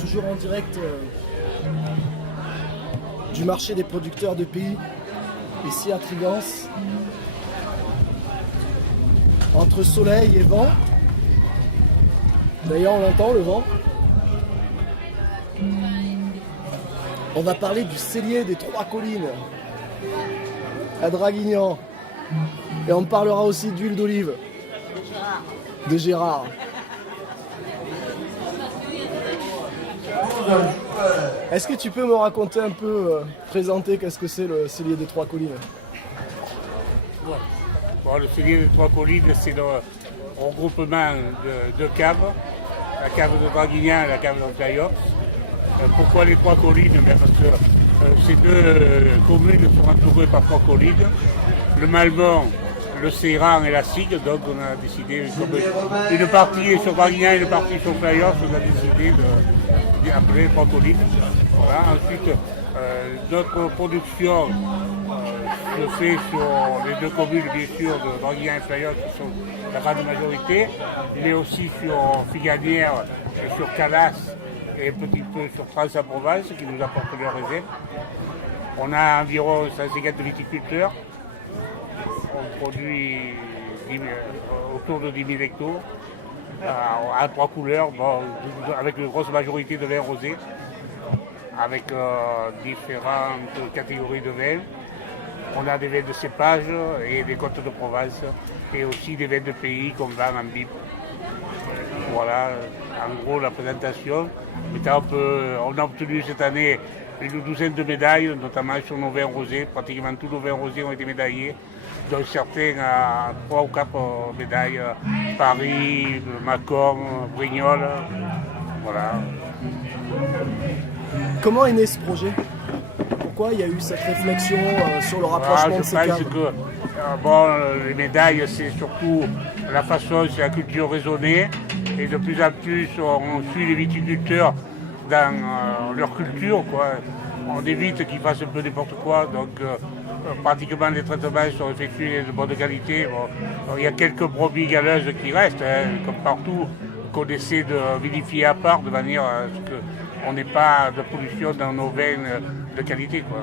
toujours en direct du marché des producteurs de pays, ici à Trigance, entre soleil et vent. D'ailleurs, on entend le vent. On va parler du cellier des Trois Collines à Draguignan. Et on parlera aussi d'huile d'olive de Gérard. Est-ce que tu peux me raconter un peu, présenter qu'est-ce que c'est le cellier des Trois Collines? Bon, le cellier des Trois Collines, c'est le regroupement de deux caves, la cave de Draguignan et la cave de Flayops. Pourquoi les Trois Collines? Parce que ces deux communes sont entourées par trois collines, le Malmont, le Seyran et la Sigue. Donc on a décidé, une partie est sur Draguignan et une partie sur Flayops, on a décidé d'appeler Trois Collines. Voilà. Ensuite, notre production se fait sur les deux communes, bien sûr, de Draguignan et Flayops, qui sont la grande majorité, mais aussi sur Figanière et sur Calas, et un petit peu sur France-Provence, qui nous apportent leurs réserves. On a environ 150 viticulteurs. On produit autour de 10 000 hectares à trois couleurs, bon, avec une grosse majorité de vins rosés, avec différentes catégories de vins. On a des vins de cépage et des côtes de Provence, et aussi des vins de pays qu'on vend en bip. Voilà, en gros, la présentation. On a obtenu cette année une douzaine de médailles, notamment sur nos vins rosés. Pratiquement tous nos vins rosés ont été médaillés, dont certains à 3 ou 4 médailles. Paris, Mâcon, Brignoles, voilà. Comment est né ce projet? Pourquoi il y a eu cette réflexion sur le rapprochement de ces caves? Je pense que les médailles, c'est surtout la façon, c'est la culture raisonnée. Et de plus en plus, on suit les viticulteurs dans leur culture, quoi. On évite qu'ils fassent un peu n'importe quoi. Donc, pratiquement les traitements sont effectués de bonne qualité. Bon, il y a quelques brebis galeuses qui restent, comme partout, qu'on essaie de vinifier à part, de manière à ce qu'on n'ait pas de pollution dans nos vins de qualité, quoi.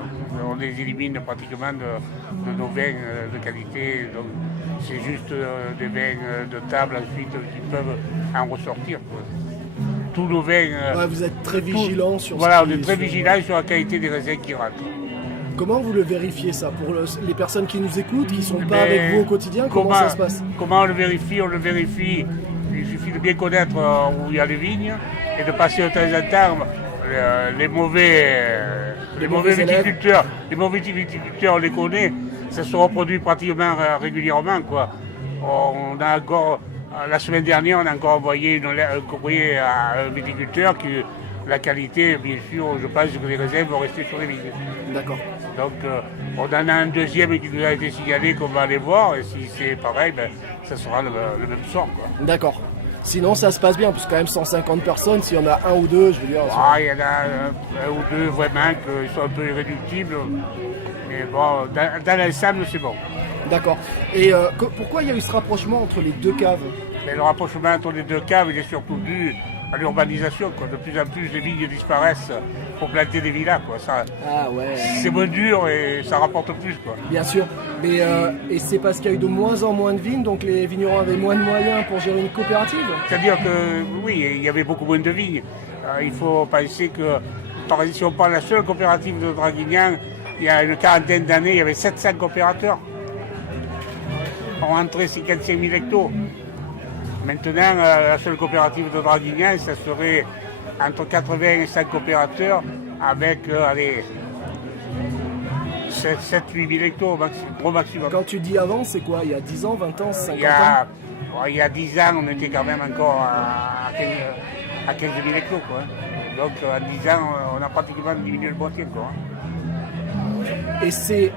On les élimine pratiquement de nos vins de qualité. Donc, c'est juste des vins de table ensuite qui peuvent en ressortir, quoi. Tous nos vins. Vous êtes très vigilants sur Voilà, on est très vigilants sur la qualité des raisins qui rentrent. Comment vous le vérifiez ça? Pour les personnes qui nous écoutent, qui ne sont pas avec vous au quotidien, comment ça se passe? Comment on le vérifie? On le vérifie, il suffit de bien connaître où il y a les vignes et de passer de temps en temps les mauvais viticulteurs. Les mauvais viticulteurs, on les connaît, ça se reproduit pratiquement régulièrement, quoi. On a encore, la semaine dernière, on a encore envoyé un courrier à un viticulteur qui, la qualité, bien sûr, je pense que les raisins vont rester sur les vignes. D'accord. Donc, on en a un deuxième qui nous a été signalé qu'on va aller voir, et si c'est pareil, ça sera le même sort, quoi. D'accord. Sinon, ça se passe bien, parce que quand même 150 personnes, s'il y en a un ou deux, je veux dire... Il y en a un ou deux vraiment qui sont un peu irréductibles, mais bon, dans l'ensemble, c'est bon. D'accord. Et pourquoi il y a eu ce rapprochement entre les deux caves? Mais le rapprochement entre les deux caves, il est surtout dû à l'urbanisation, quoi. De plus en plus, les vignes disparaissent pour planter des villas, quoi. Ça, c'est moins dur et ça rapporte plus, quoi. Bien sûr. Mais et c'est parce qu'il y a eu de moins en moins de vignes, donc les vignerons avaient moins de moyens pour gérer une coopérative? C'est-à-dire que, oui, il y avait beaucoup moins de vignes. Il faut penser que, par exemple, si on prend la seule coopérative de Draguignan, il y a une quarantaine d'années, il y avait 700 coopérateurs. On rentrait 55 000 hectares. Maintenant, la seule coopérative de Draguignan, ça serait entre 80 et 100 coopérateurs avec 7-8 000 hectares gros maximum. Quand tu dis avant, c'est quoi? Il y a 10 ans, 20 ans, 50 ans? Il y a 10 ans, on était quand même encore à 15 000 hectares, quoi. Donc, en 10 ans, on a pratiquement diminué le boîtier, quoi. Et c'est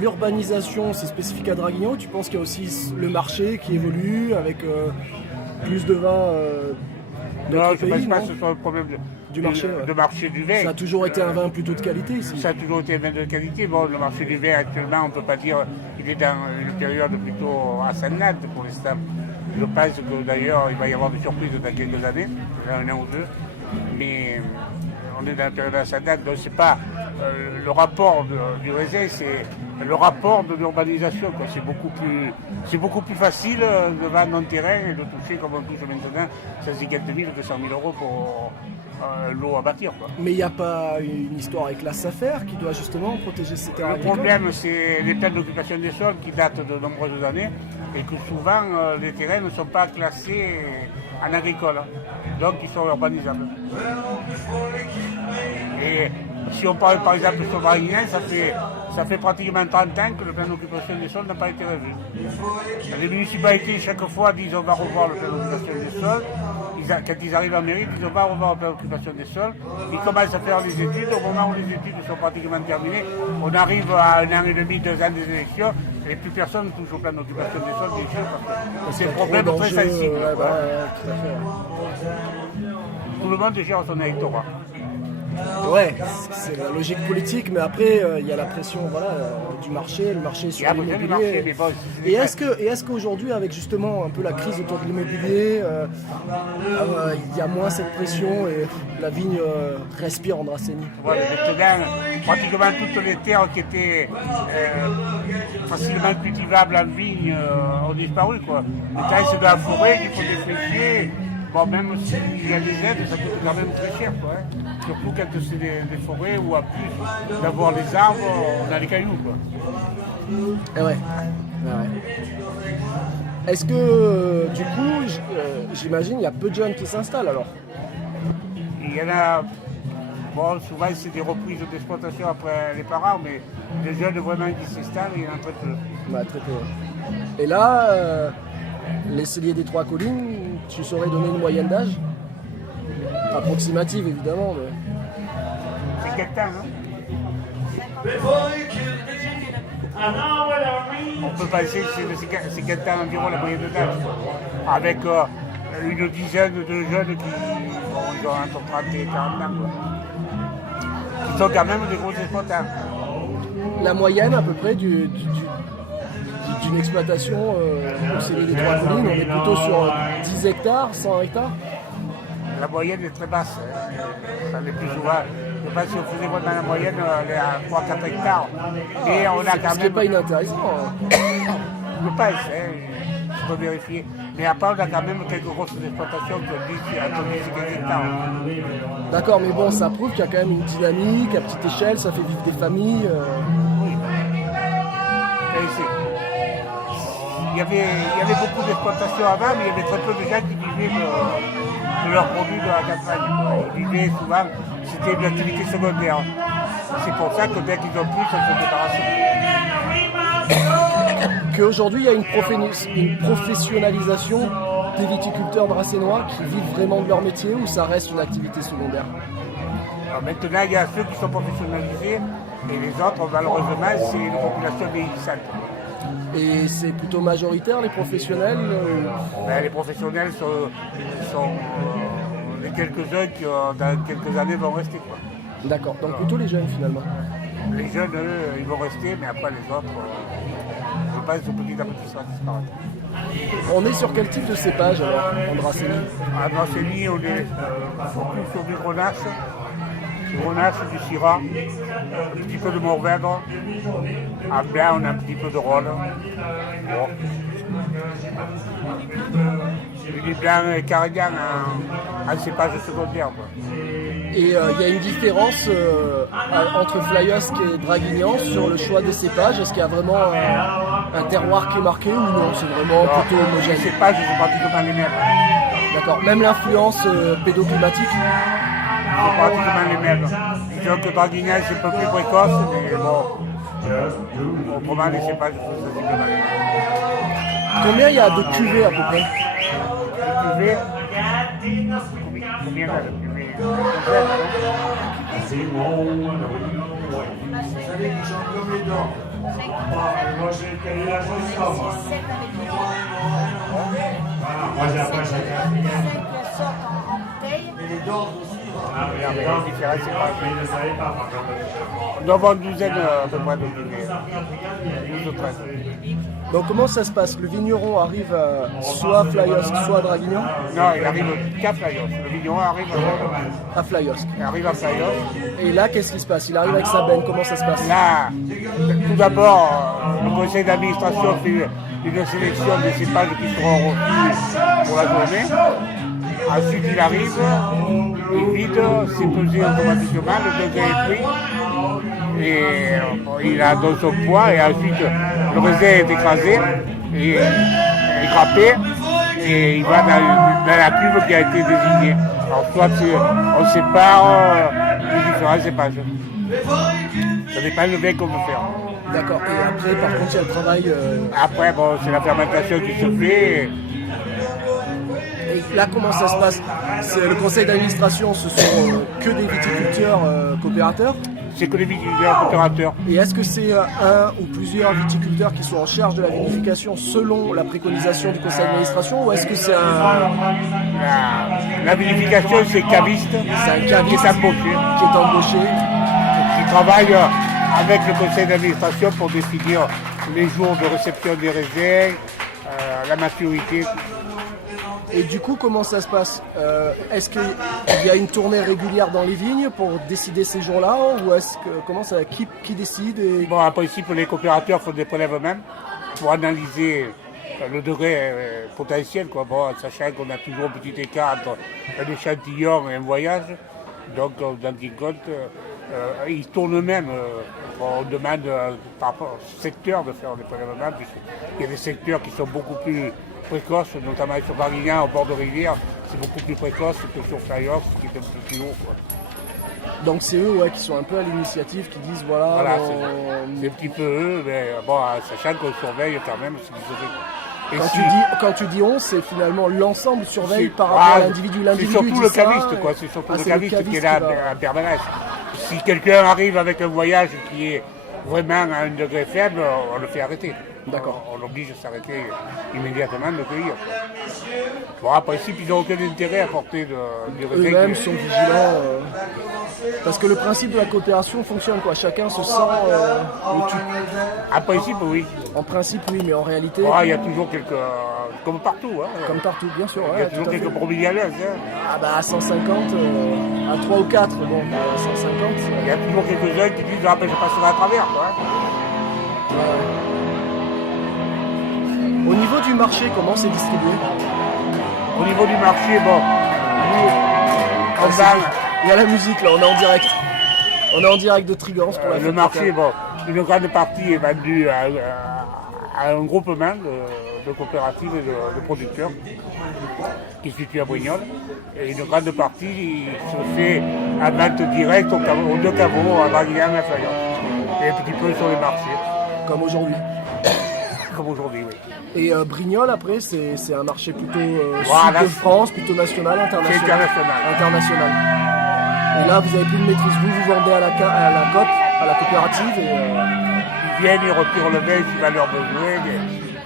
l'urbanisation, c'est spécifique à Draguignan, ou tu penses qu'il y a aussi le marché qui évolue avec plus de vin d'autres pays? Non, je ne pense pas que ce soit un problème du marché du vin. Ça a toujours été un vin plutôt de qualité ici? Ça a toujours été un vin de qualité. Bon, le marché du vin actuellement, on ne peut pas dire qu'il est dans une période plutôt ascendante pour l'instant. Je pense que d'ailleurs, il va y avoir des surprises dans quelques années, dans un an ou deux. mais on est dans la période ascendante, donc c'est pas le rapport du raisin, c'est le rapport de l'urbanisation. C'est beaucoup plus facile de vendre un terrain et de toucher comme on touche maintenant 150 000, 200 000 euros pour l'eau à bâtir. Quoi. Mais il n'y a pas une histoire avec la SAFER qui doit justement protéger ces terres agricoles? Le problème, c'est les plans d'occupation des sols qui datent de nombreuses années et que souvent les terrains ne sont pas classés en agricole, donc ils sont urbanisables. Et si on parle par exemple sur Draguignan, ça fait pratiquement 30 ans que le plan d'occupation des sols n'a pas été revu. Les municipalités, chaque fois, disent on va revoir le plan d'occupation des sols. Quand ils arrivent en mairie, ils disent on va revoir le plan d'occupation des sols. Ils commencent à faire les études. Au moment où les études sont pratiquement terminées, on arrive à 1 an et demi, 2 ans des élections, et plus personne ne touche au plan d'occupation des sols, bien sûr, parce que c'est un problème très sensible. Tout à fait. Tout le monde gère son électorat. Ouais, c'est la logique politique, mais après il y a la pression du marché, le marché sur l'immobilier. Et est-ce qu'aujourd'hui, avec justement un peu la crise autour de l'immobilier, il y a moins cette pression et la vigne respire en Dracénie? Ouais, maintenant, pratiquement toutes les terres qui étaient facilement cultivables en vigne ont disparu. Maintenant, c'est de la forêt qu'il faut défricher. Bon, même s'il y a des aides, ça coûte quand même très cher, quoi, hein. Surtout quand c'est des forêts où, en plus d'avoir les arbres, on a les cailloux, quoi. Et ouais. Est-ce que, du coup, j'imagine, il y a peu de jeunes qui s'installent, alors? Il y en a... Bon, souvent, c'est des reprises d'exploitation après les parents, mais les jeunes vraiment qui s'installent, il y en a très peu. Bah, très peu, ouais. Et là, les celliers des Trois Collines, tu saurais donner une moyenne d'âge? Approximative, évidemment, mais... C'est quel temps, hein? On peut penser que c'est quel temps environ la moyenne d'âge, avec une dizaine de jeunes qui ont entre 30 et 40 ans, quoi. Qui sont quand même des gros exploitants. La moyenne, à peu près, d'une exploitation au cellier des Trois Collines, on est plutôt sur 10 hectares, 100 hectares? La moyenne est très basse, ça l'est plus souvent. Je pense que si on faisait vraiment la moyenne, elle est à 3-4 hectares. Mais on a quand même... Ce qui n'est pas inintéressant. Je pense, je peux vérifier. Mais après, on a quand même quelques grosses exploitations qui ont 10 à 15 hectares. D'accord, mais bon, ça prouve qu'il y a quand même une dynamique à petite échelle, ça fait vivre des familles. Oui. Il y avait beaucoup d'exploitations avant, mais il y avait très peu de gens qui vivaient de leurs produits de la campagne. Ils vivaient souvent, c'était une activité secondaire. C'est pour ça que dès qu'ils ont pu, ça se débarrasser. Qu'aujourd'hui, il y a une professionnalisation des viticulteurs dracénois qui vivent vraiment de leur métier, ou ça reste une activité secondaire? Alors maintenant, il y a ceux qui sont professionnalisés et les autres, malheureusement, c'est une population vieillissante. Et c'est plutôt majoritaire, les professionnels? Ben, les professionnels sont les quelques-uns qui, dans quelques années, vont rester, quoi. D'accord, donc plutôt les jeunes, finalement. Les jeunes, eux, ils vont rester, mais après, les autres, je pense que petit à petit, ça va disparaître. On est sur quel type de cépage, alors, en Dracénie? En Dracénie, on est surtout sur du Grenache. Grenache, du Syrah, un petit peu de Mourvèdre. En blanc, on a un petit peu de Rhône. Bon. Du blanc Carignan en cépage secondaire. Et il y a une différence entre Flyosque et Draguignan sur le choix des cépages. Est-ce qu'il y a vraiment un terroir qui est marqué ou non? C'est vraiment plutôt homogène? Les cépages sont pratiquement les mêmes. D'accord. Même l'influence pédoclimatique? C'est pratiquement les mêmes. Disons que Draguignan c'est un peu plus précoce, mais bon, autrement les cépages sont sensiblement les mêmes. Combien il y a de cuvées à peu près? De cuvées? Combien il y a de cuvées? Moi j'ai appris chacun. 5 sortes en bouteille. Et les dors aussi. La différence, c'est pas. On doit avoir une douzaine à peu près de billets. 12 ou 13. Donc comment ça se passe? Le vigneron arrive soit à Flyosque, soit à Draguignan? Non, il arrive qu'à Flyosque. Le vigneron arrive à Flyosque. Il arrive à Flyosque. Et là, qu'est-ce qui se passe? Il arrive avec sa benne, comment ça se passe? Là, tout d'abord, le conseil d'administration fait une sélection des cépages qui seront reçus pour la journée. Ensuite, il arrive, il vide, c'est pesé automatiquement, le degré est pris. Et il a dans son poids, et ensuite, le raisin est écrasé, et grappé, et il va dans la cuve qui a été désignée. Alors, soit on sépare les différents cépages. Ça dépend du vin qu'on veut faire. D'accord, et après, par contre, il y a le travail... Après, bon, c'est la fermentation qui se fait. Et là, comment ça se passe? C'est le conseil d'administration, ce sont que des viticulteurs coopérateurs? C'est que les viticulteurs coopérateurs. Et est-ce que c'est un ou plusieurs viticulteurs qui sont en charge de la vinification selon la préconisation du conseil d'administration, ou est-ce que c'est un... La vinification, c'est caviste. C'est un caviste qui est embauché. Qui travaille avec le conseil d'administration pour définir les jours de réception des raisins, la maturité. Et du coup, comment ça se passe? Est-ce qu'il y a une tournée régulière dans les vignes pour décider ces jours-là, ou est-ce que comment ça, qui décide Bon, en principe, les coopérateurs font des prélèvements eux-mêmes pour analyser le degré potentiel, quoi. Bon, sachant qu'on a toujours un petit écart entre un échantillon et un voyage, donc dans le compte, ils tournent eux-mêmes. On demande par rapport au secteur de faire des prélèvements, puisqu'il y a des secteurs qui sont beaucoup plus précoce, notamment sur Draguignan, au bord de rivière, c'est beaucoup plus précoce que sur Flyosque, qui est un peu plus haut. Quoi. Donc c'est eux qui sont un peu à l'initiative, qui disent voilà... C'est un petit peu eux, mais bon, sachant qu'on surveille quand même ce qu'ils font. Quand tu dis on, c'est finalement l'ensemble surveille par rapport à l'individu. C'est surtout le caviste, quoi. C'est surtout le caviste qui est là en permanence. Si quelqu'un arrive avec un voyage qui est vraiment à un degré faible, on le fait arrêter. D'accord. On l'oblige à s'arrêter immédiatement de cueillir. Bon, en principe, ils n'ont aucun intérêt à porter du raisin. Eux-mêmes sont vigilants. Parce que le principe de la coopération fonctionne, quoi. Chacun se sent au-dessus. En principe, oui. En principe, oui, mais en réalité... Il y a toujours quelques... Comme partout. Hein. Comme partout, bien sûr. Il y a toujours quelques brebis galeuses. Hein. Ah bah à 150, à 3 ou 4, bon, à 150... Il y a toujours quelques-uns qui disent « Ah ben je passerai à travers, quoi. Au niveau du marché, comment c'est distribué? Au niveau du marché, bon, nous, il y a la musique là, on est en direct. On est en direct de Trigance pour la le marché, bon, une grande partie est vendue à un groupement de coopératives et de producteurs qui se situe à Brignoles. Et une grande partie se fait à vente directe aux deux caveaux, à Draguignan et à Flyosque. Et un petit peu sur les marchés. Comme aujourd'hui. Comme aujourd'hui, oui. Et Brignoles, après, c'est un marché plutôt sud de France, plutôt national, international. C'est international. Et là, vous avez plus de maîtrise. Vous vendez à la COP, à la coopérative. Ils viennent, ils retirent le vin s'ils ont leur besoin,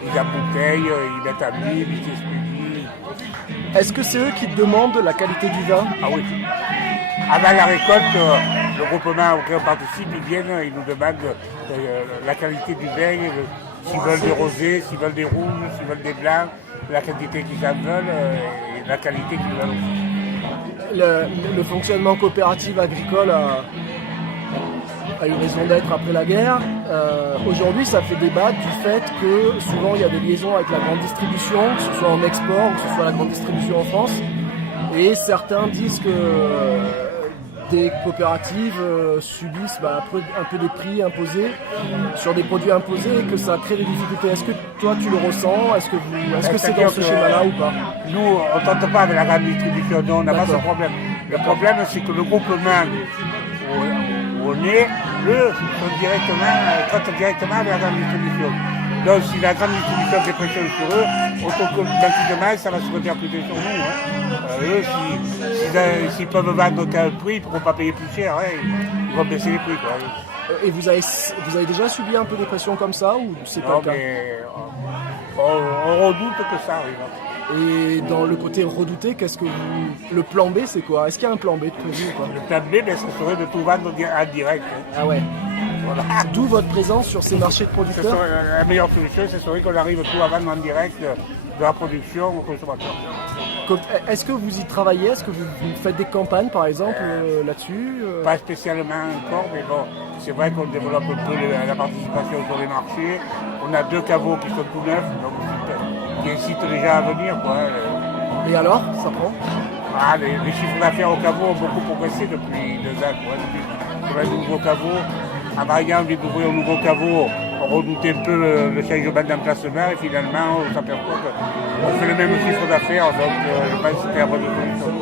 ils embouteillent, ils mettent à mille, ils s'expédient. Est-ce que c'est eux qui demandent la qualité du vin? Ah oui. Avant la récolte, le groupement auquel on participe, ils viennent, ils nous demandent la qualité du vin, s'ils veulent des rosés, s'ils veulent des rouges, s'ils veulent des blancs, la quantité qu'ils en veulent et la qualité qu'ils veulent aussi. Le fonctionnement coopératif agricole a eu raison d'être après la guerre. Aujourd'hui, ça fait débat du fait que souvent il y a des liaisons avec la grande distribution, que ce soit en export, que ce soit la grande distribution en France. Et certains disent que des coopératives subissent un peu des prix imposés sur des produits imposés et que ça crée des difficultés. Est-ce que toi tu le ressens? Est-ce que c'est dans ce schéma-là ou pas? Nous, on ne tente pas avec la grande distribution, non, on n'a pas ce problème. Le problème, c'est que le groupement où on est, eux, traitent directement avec la grande distribution. Donc si la grande distribution fait pression sur eux, automatiquement ça va se répercuter sur nous. Hein. Eux, s'ils peuvent vendre tel prix, ils ne pourront pas payer plus cher, hein. Ils vont baisser les prix. Quoi. Et vous avez déjà subi un peu de pression comme ça ou c'est pas le cas? Mais on redoute que ça arrive. Et dans le côté redouté, le plan B, c'est quoi? Est-ce qu'il y a un plan B de prévu ou pas? Le plan B, ben, ce serait de tout vendre en direct. Ah ouais. Voilà. D'où votre présence sur ces marchés de producteurs? La meilleure solution, ce serait qu'on arrive tout à vendre en direct de la production au consommateur. Est-ce que vous y travaillez? Est-ce que vous faites des campagnes, par exemple, là-dessus? Pas spécialement encore, mais bon, c'est vrai qu'on développe un peu la participation sur les marchés. On a 2 caveaux qui sont tout neufs, donc qui incitent déjà à venir, quoi. Et alors, ça prend? Les chiffres d'affaires au caveau ont beaucoup progressé depuis 2 ans, quoi. Sur un nouveau caveau, à Bragan, on vient d'ouvrir un nouveau caveau. On redoutait un peu le changement d'emplacement et finalement on s'aperçoit qu'on fait le même chiffre d'affaires, donc je pense que c'était la bonne solution.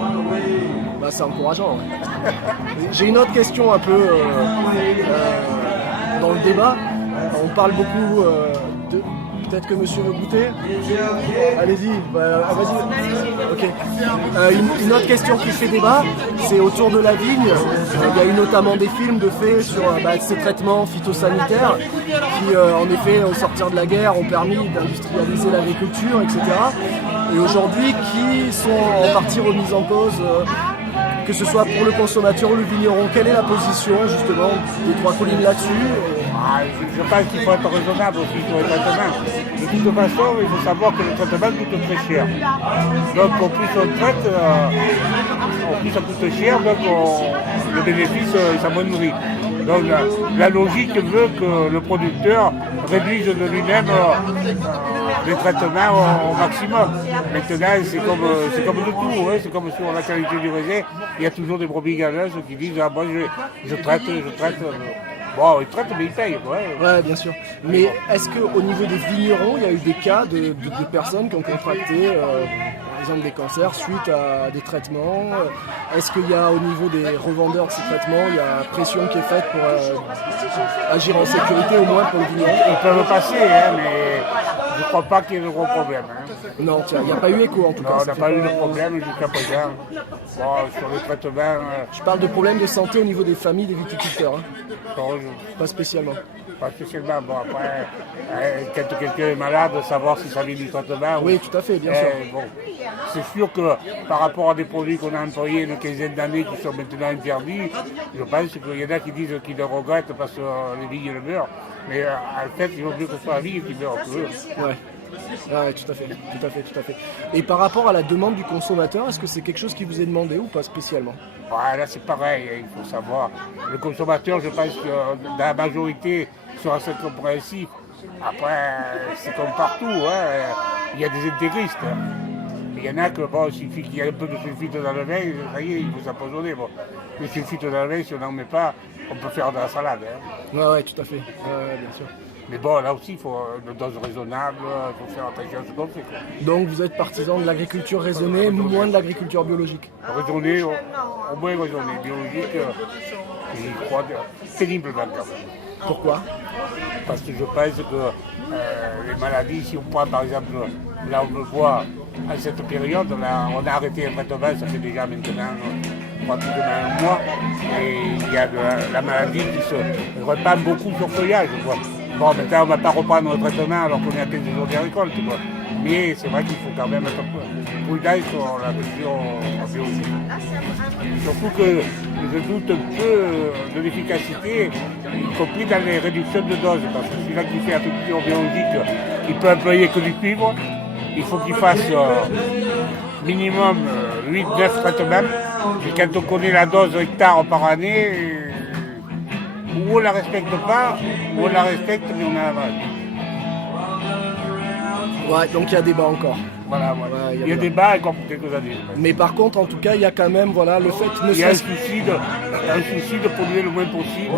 Bah, c'est encourageant. J'ai une autre question un peu dans le débat. On parle beaucoup de... Peut-être que monsieur veut goûter. Allez-y, vas-y. Ok. Une autre question qui fait débat, c'est autour de la vigne. Il y a eu notamment des films de faits sur ces traitements phytosanitaires qui, en effet, au sortir de la guerre, ont permis d'industrialiser l'agriculture, etc. Et aujourd'hui, qui sont en partie remises en cause, que ce soit pour le consommateur ou le vigneron. Quelle est la position, justement, des Trois Collines là-dessus? Je pense qu'il faut être raisonnable aussi sur les traitements. De toute façon, il faut savoir que le traitement coûte très cher. Donc au plus on traite, au plus ça coûte cher, donc le bénéfice s'amoindrit. Donc la logique veut que le producteur réduise de lui-même les traitements au maximum. Maintenant, c'est comme de tout, hein. C'est comme sur la qualité du raisin, il y a toujours des brebis galeuses qui disent moi je traite. Bon, ils traitent, mais ils payent. Ouais, bien sûr. Mais est-ce qu'au niveau des vignerons, il y a eu des cas de personnes qui ont contracté, par exemple, des cancers suite à des traitements? Est-ce qu'il y a, au niveau des revendeurs de ces traitements, il y a pression qui est faite pour agir en sécurité, au moins pour le vigneron? Ils peuvent passer, hein, mais je ne crois pas qu'il y ait de gros problèmes. Hein. Non, tiens, il n'y a pas eu écho en tout cas. Non, on n'a pas eu de problème jusqu'à présent. Bon, sur les traitements... Je parle de problèmes de santé au niveau des familles des viticulteurs. Pas spécialement. Pas spécialement. Bon, après, quand quelqu'un est malade, savoir si ça vient du traitement. Oui, tout à fait, bien sûr. Bon, c'est sûr que par rapport à des produits qu'on a employés une quinzaine d'années qui sont maintenant interdits, je pense qu'il y en a qui disent qu'ils le regrettent parce que les vignes le meurent. Mais en fait, il vaut mieux que ce soit la vigne qui meurt que eux. Ouais, tout à fait. Et par rapport à la demande du consommateur, est-ce que c'est quelque chose qui vous est demandé ou pas spécialement? Ouais, là c'est pareil, il faut savoir. Le consommateur, je pense que dans la majorité sera assez compréhensif. Après, c'est comme partout, hein. Il y a des intégristes. Il y en a que, bon, il suffit qu'il y ait un peu de sulfite dans le vin, ça y est, il faut s'empoisonner. Bon. Le sulfite dans le vin, si on n'en met pas, on peut faire de la salade. Hein. Ouais, tout à fait, bien sûr. Mais bon, là aussi, il faut une dose raisonnable, il faut faire attention à ce qu'on fait. Quoi. Donc vous êtes partisan de l'agriculture raisonnée, moins de l'agriculture biologique? Raisonnée, au moins raisonnée. Biologique, j'y crois péniblement quand même. Pourquoi? Parce que je pense que les maladies, si on prend par exemple, là on le voit, à cette période, là, on a arrêté un traitement, ça fait déjà maintenant pratiquement un mois, et il y a la maladie qui se répand beaucoup sur le feuillage. Quoi. Bon, maintenant, on ne va pas reprendre le traitement alors qu'on est à 15 jours des récoltes. Mais c'est vrai qu'il faut quand même être prudent sur la question biologique. Surtout que je doute un peu de l'efficacité, y compris dans les réductions de doses. Parce que celui-là qui fait agriculture biologique, il peut employer que du cuivre. Il faut qu'il fasse minimum 8-9 traitements. Et quand on connaît la dose hectare par année, ou on ne la respecte pas, ou on la respecte, mais on a la maladie. Ouais, donc il y a débat encore. Voilà. Il y a débat encore pour quelques années. Mais par contre, en tout cas, il y a quand même, voilà, le fait... Il y a un souci de polluer le moins possible.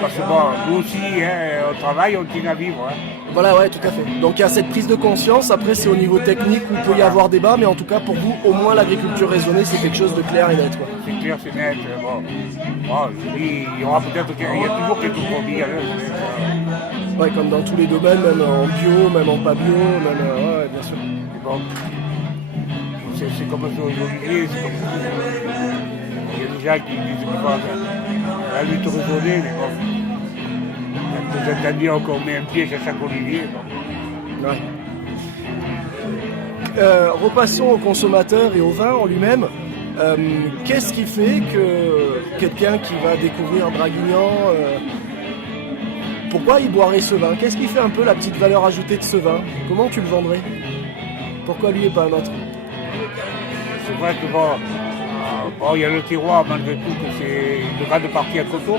Parce que bon, nous aussi, hein, on travaille, on tient à vivre. Hein. Voilà, ouais, tout à fait. Donc il y a cette prise de conscience. Après, c'est au niveau technique où il peut y avoir débat, mais en tout cas, pour vous, au moins l'agriculture raisonnée, c'est quelque chose de clair et net. Quoi. C'est clair, c'est net. Bon, je dis, il y aura peut-être, il y a toujours quelques produits à l'heure. Ouais, comme dans tous les domaines, même en bio, même en pas bio, même, ouais, bien sûr. Bon, c'est comme sur les oliviers, c'est comme ça. Il y a des gens qui disent qu'il faut la lutte raisonnée, mais bon, peut-être à dire qu'on met un piège à chaque olivier. Bon. Ouais. repassons au consommateur et au vin en lui-même. Qu'est-ce qui fait que quelqu'un qui va découvrir Draguignan, pourquoi il boirait ce vin? Qu'est-ce qui fait un peu la petite valeur ajoutée de ce vin? Comment tu le vendrais? Pourquoi lui et pas un autre? C'est vrai que bon, il y a le terroir malgré tout, que c'est une grande partie à coteau.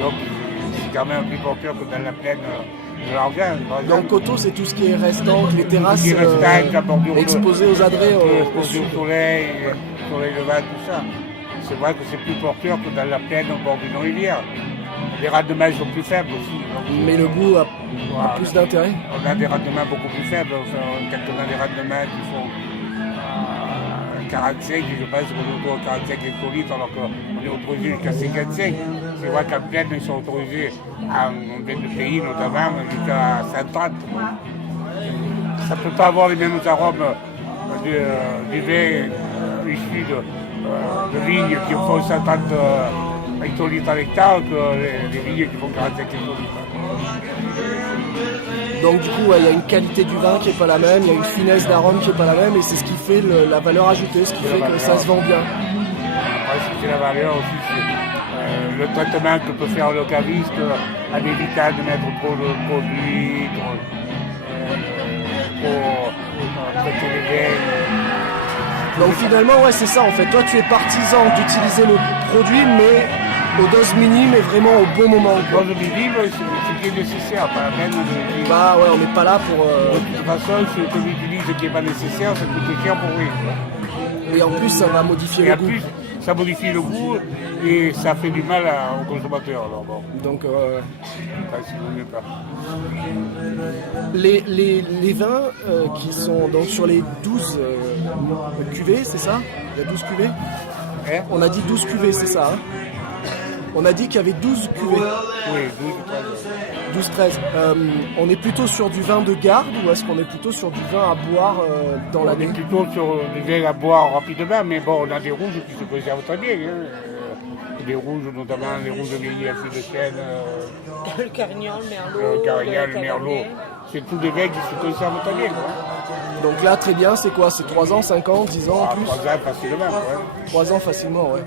Donc c'est quand même plus porteur que dans la plaine de l'Argent. Donc coteau, c'est tout ce qui est restant, les terrasses exposées aux adrets, exposées au soleil levant, tout ça. C'est vrai que c'est plus porteur que dans la plaine au bord d'une rivière. Les rendements sont plus faibles aussi. Donc, mais le goût a plus d'intérêt. On a des rendements beaucoup plus faibles. Quand on a des rendements qui font 45, je pense qu'on est autour de 45 hectolitres alors qu'on est autorisé jusqu'à 55. C'est vrai qu'en plaine, ils sont autorisés en plein de pays, notamment jusqu'à 130. Ça ne peut pas avoir les mêmes arômes du vin issu de vignes qui font 130 hectolitres à l'hectare que les vignes qui font 45 hectolitres. Donc du coup, il y a une qualité du vin qui n'est pas la même, il y a une finesse d'arôme qui n'est pas la même, et c'est ce qui fait la valeur ajoutée, ce qui fait que ça se vend bien. Après, ce qui fait la valeur aussi, c'est le traitement que peut faire le caviste en évitant de mettre trop de produits, trop traiter les vins. Donc finalement, ouais, c'est ça en fait. Toi, tu es partisan d'utiliser le produit, mais aux doses minimes et vraiment au bon moment. Aux doses minimes, c'est ce qui est nécessaire, pas la peine de... Bah ouais, on n'est pas là pour... De toute façon, si on utilise ce qui n'est pas nécessaire, ça coûte cher pour rien. Et en plus, ça va modifier le goût. Et en plus, ça modifie le goût et ça fait du mal aux consommateurs. Alors bon. Donc, mieux pas. Les vins qui sont donc sur les 12 cuvées, c'est ça? Il y a 12 cuvées? On a dit 12 cuvées, c'est ça, hein? On a dit qu'il y avait 12 cuvées. Oui, 12, 13. On est plutôt sur du vin de garde ou est-ce qu'on est plutôt sur du vin à boire dans l'année? On est plutôt sur du vin à boire rapidement, mais bon, on a des rouges qui se conservent très bien. Hein. Des rouges, notamment les rouges vieillis à fût de chêne. Le Carignan, le Merlot. Le Carignan, le Merlot. C'est tous des vins qui se conservent très bien. Quoi. Donc là, très bien, c'est quoi? C'est 3 ans, 5 ans, 10 ans en plus? 3 ans facilement. Ouais. 3 ans facilement, ouais.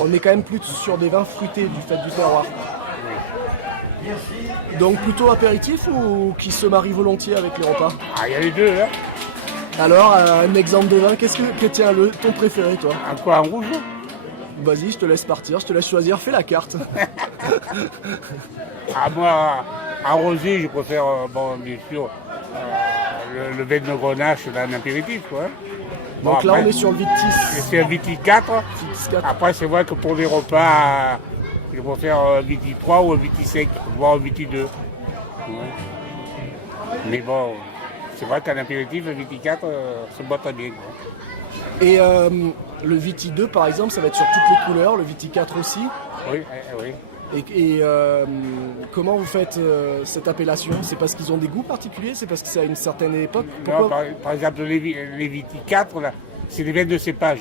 On est quand même plus sur des vins fruités du fait du terroir. Donc plutôt apéritif ou qui se marie volontiers avec les repas? Ah, il y a les deux, hein. Alors, un exemple de vin, qu'est-ce que tient ton préféré, toi? Un quoi, un rouge? Vas-y, je te laisse partir, je te laisse choisir, fais la carte. Ah, moi, en rosé, je préfère, bon, bien sûr, le vin de Grenache dans un apéritif, quoi. Bon, donc après, là, on est sur le Vitis. C'est un Vitis 4. Après, c'est vrai que pour les repas, je préfère un Vitis 3 ou un Vitis 5, voire un Vitis 2. Ouais. Mais bon, c'est vrai qu'en apéritif, un Vitis 4 se boit très bien. Quoi. Et le Vitis 2, par exemple, ça va être sur toutes les couleurs, le Vitis 4 aussi. Oui, oui. Et comment vous faites cette appellation? C'est parce qu'ils ont des goûts particuliers? C'est parce que c'est à une certaine époque? Non, par exemple, les Vitis 4, là, c'est des vins de cépage.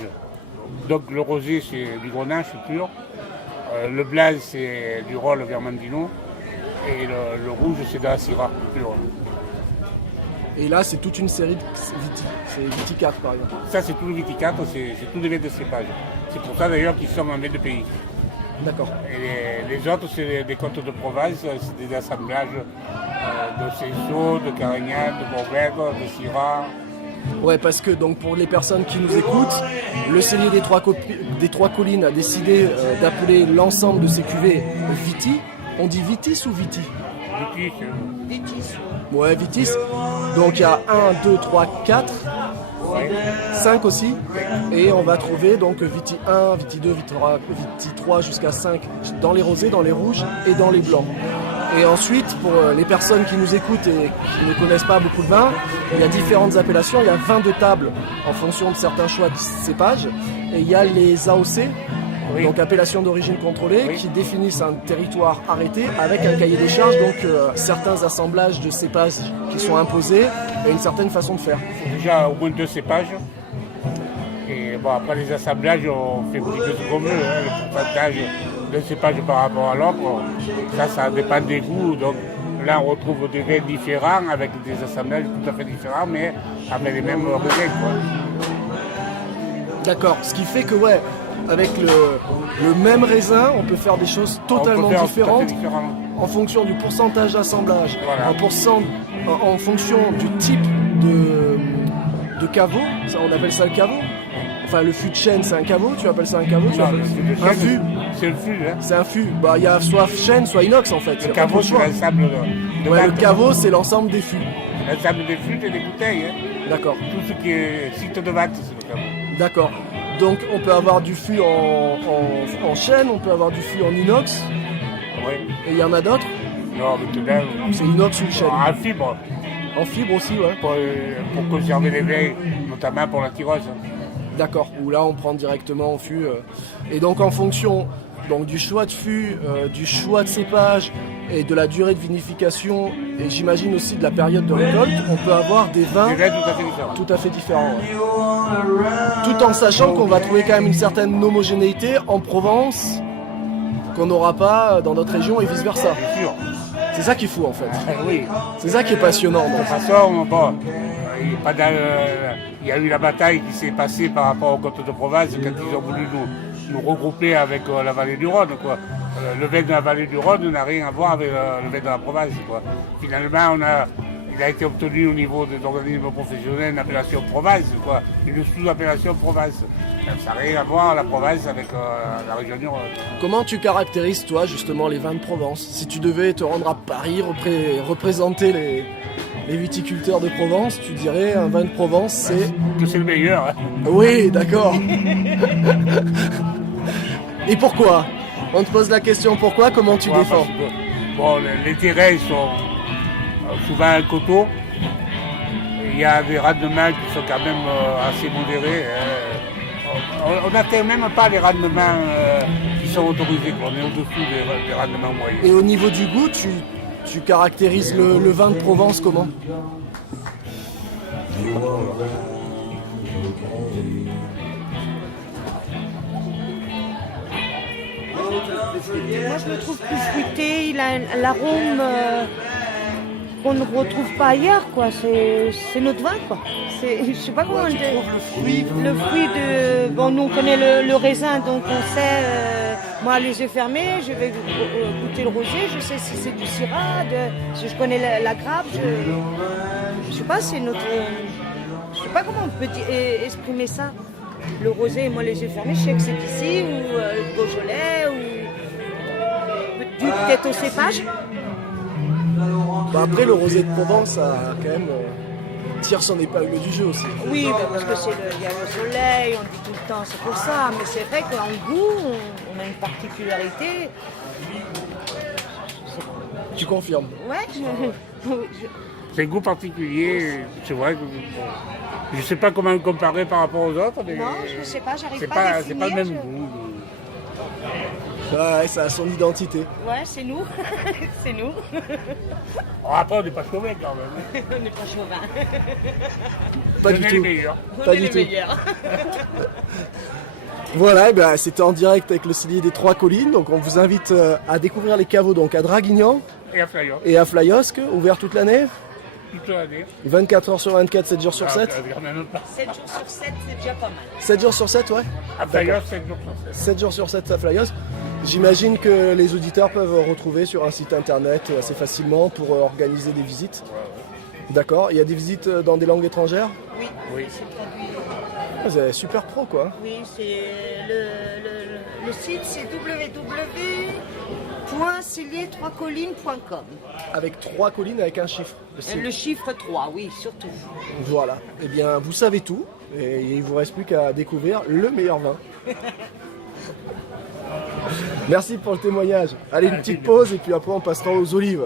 Donc le rosé, c'est du Grenache pur. Le blanc, c'est du Rolle Vermentino. Et le rouge, c'est de la Syrah pure. Et là, c'est toute une série de Vitis. C'est Vitis 4, par exemple. Ça, c'est tout le Vitis 4, c'est tous des vins de cépage. C'est pour ça, d'ailleurs, qu'ils sont en vin de pays. D'accord. Et les autres, c'est des côtes de Provence, c'est des assemblages de Cinsault, de Carignan, de Mourvèdre, de Syrah. Ouais, parce que donc pour les personnes qui nous écoutent, le cellier des Trois Collines a décidé d'appeler l'ensemble de ces cuvées Viti. On dit Vitis ou Viti? Vitis. Vitis. Ouais, Vitis. Donc il y a 1, 2, 3, 4. 5 aussi, et on va trouver donc Viti 1, Viti 2, Viti 3 jusqu'à 5 dans les rosés, dans les rouges et dans les blancs. Et ensuite, pour les personnes qui nous écoutent et qui ne connaissent pas beaucoup de vin, il y a différentes appellations, il y a 22 tables en fonction de certains choix de cépages, et il y a les AOC, donc appellation d'origine contrôlée, qui définissent un territoire arrêté avec un cahier des charges, donc certains assemblages de cépages qui sont imposés et une certaine façon de faire. Il faut déjà au moins 2 cépages. Et bon, après les assemblages, on fait beaucoup de comme eux, le pourcentage d'un cépage par rapport à l'autre. Ça dépend des goûts. Donc Là, on retrouve des vins différents, avec des assemblages tout à fait différents, mais avec les mêmes raisins, quoi. D'accord. Ce qui fait que, ouais, avec le même raisin, on peut faire des choses totalement On peut faire différentes tout à fait différemment. en fonction du pourcentage d'assemblage, Voilà. en fonction du type de caveau. Ça, on appelle ça le caveau. Enfin, le fût de chêne, c'est un caveau. Tu appelles ça un caveau? Non, le fût de Un chêne, fût. c'est le fût, hein. C'est un fût. Bah, il y a soit chêne, soit inox en fait. Le caveau, c'est l'ensemble de Ouais, le ventes. caveau, c'est l'ensemble des fûts. L'ensemble des fûts et des bouteilles, hein. D'accord. Tout ce qui est site de vente, c'est le caveau. D'accord. Donc, on peut avoir du fût en chêne, on peut avoir du fût en inox. Oui. Et il y en a d'autres. Non, maintenant, C'est inox ou chêne. en fibre, En fibre aussi, ouais. pour conserver les vins, notamment pour la tyrose. D'accord. Où là, on prend directement en fût. Et donc, en fonction donc, du choix de fût, du choix de cépage et de la durée de vinification, et j'imagine aussi de la période de récolte, on peut avoir des vins Des vins tout à fait différents. tout à fait différents. Ouais. Tout en sachant qu'on va trouver quand même une certaine homogénéité en Provence qu'on n'aura pas dans d'autres régions et vice-versa. Bien sûr. C'est ça qu'il faut en fait. Oui. C'est ça qui est passionnant. De donc. toute façon, bon, il y a eu la bataille qui s'est passée par rapport aux côtes de Provence quand ils ont voulu nous regrouper avec la vallée du Rhône, quoi. Le vin de la vallée du Rhône n'a rien à voir avec le vin de la Provence, quoi. Finalement, il a été obtenu au niveau des organismes professionnels une appellation Provence, quoi. Une sous-appellation Provence. Ça n'a rien à voir la Provence avec la région du Rhône. Comment tu caractérises toi justement les vins de Provence? Si tu devais te rendre à Paris, représenter les viticulteurs de Provence, tu dirais un vin de Provence c'est... Que c'est le meilleur, hein. Oui, d'accord. Et pourquoi? On te pose la question pourquoi, comment tu Ouais, défends? parce que, bon, les terrains sont souvent un coteau. Il y a des rendements qui sont quand même assez modérés. On n'atteint même pas les rendements qui sont autorisés, quoi. On est au-dessous des rendements moyens. Et au niveau du goût, tu caractérises le vin de Provence comment? Moi, je le trouve plus fruité. Il a l'arôme qu'on ne retrouve pas ailleurs, quoi. C'est notre vin, quoi. Je sais pas comment. Tu trouves Le fruit de. Bon, nous on connaît le raisin, donc on sait. Moi, les yeux fermés, je vais goûter le rosé. Je sais si c'est du syrah. Je connais la grappe. Je sais pas, c'est notre. Je sais pas comment on peut exprimer ça. Le rosé, moi, les yeux fermés, je sais que c'est d'ici, ou le Beaujolais, ou peut-être au cépage. Bah après le rosé de Provence ça quand même tire son épingle du jeu aussi. Oui, bah parce que il y a le soleil, on dit tout le temps, c'est pour ça. Mais c'est vrai qu'en goût, on a une particularité. Tu confirmes? Ouais, C'est un goût particulier, c'est vrai. Je ne sais pas comment le comparer par rapport aux autres, mais non, je sais pas, j'arrive c'est pas à pas, définir. c'est pas le même goût. Ouais, ça a son identité. Ouais, c'est nous. C'est nous. Alors après, on n'est pas chauvin quand même. On n'est pas chauvin. Pas On du est les tout. meilleurs. On Pas est du les tout. meilleurs. Voilà, et ben, c'était en direct avec le cellier des Trois Collines. Donc on vous invite à découvrir les caveaux donc à Draguignan Et à Flayot, et à Flyosque, ouvert toute l'année, toute l'année. 24 heures sur 24, 7 jours sur 7. 7 jours sur 7, c'est déjà pas mal. 7 jours sur 7, ouais. À Flayot, 7 jours sur 7. 7 jours sur 7 à Flyosque. J'imagine que les auditeurs peuvent retrouver sur un site internet assez facilement pour organiser des visites. D'accord. Il y a des visites dans des langues étrangères? Oui, Oui. c'est traduit. Vous êtes super pro quoi. Oui, c'est le site, c'est www.cellier3collines.com. Avec 3 collines avec un chiffre. Le chiffre 3, oui, surtout. Voilà. Eh bien, vous savez tout. Et il ne vous reste plus qu'à découvrir le meilleur vin. Merci pour le témoignage. Allez, une petite pause et puis après on passera aux olives.